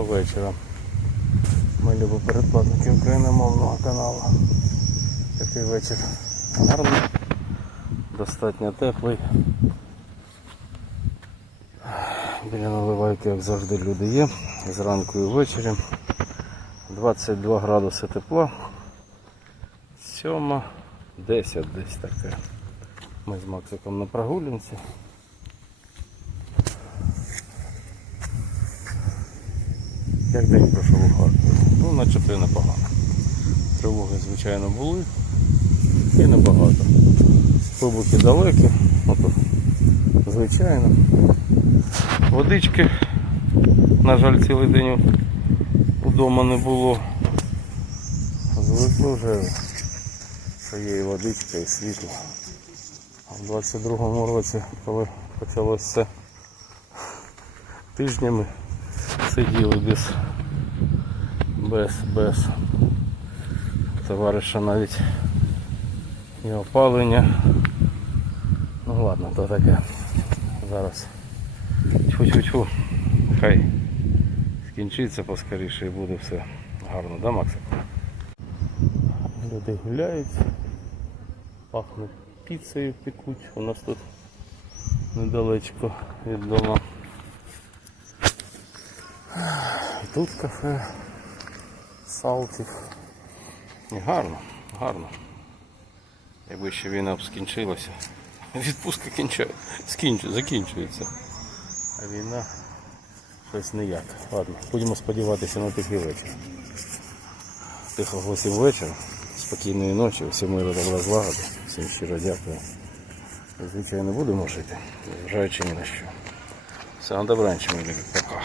Доброго вечора. Ми любі передплатники україномовного каналу. Такий вечір гарний, достатньо теплий. Біля наливайки, як завжди, люди є. Зранку і ввечері. 22 градуси тепла. 7, 10 десь таке. Ми з Максиком на прогулянці. Як день пройшов у Харкові? Ну, начебто непогано. Тривоги, звичайно, були. І небагато. Вибухи далекі, ото, звичайно. Водички, на жаль, цілий день вдома не було. Звикли вже, що є і водичка, і світло. А в 22-му році, коли почалося тижнями, сиділи без, без, без товариша навіть і опалення. Ну ладно, то таке. Зараз. Тьфу-тьфу-тьфу. Хай скінчиться поскоріше і буде все гарно, да, Максик? Люди гуляють, пахне піцею пекуть. У нас тут недалечко від дому. І тут кафе Салтів. І гарно, гарно. Якби ще війна б скінчилася. Відпустка кінчає, закінчується. А війна щось ніяк. Ладно, будемо сподіватися на тихий вечір. Тихого всім вечора, спокійної ночі, всім миру добра злагоди. Всім щиро дякую. Звичайно, будемо жити, незважаючи ні на що. Все, на добраніч, мої любі. Пока.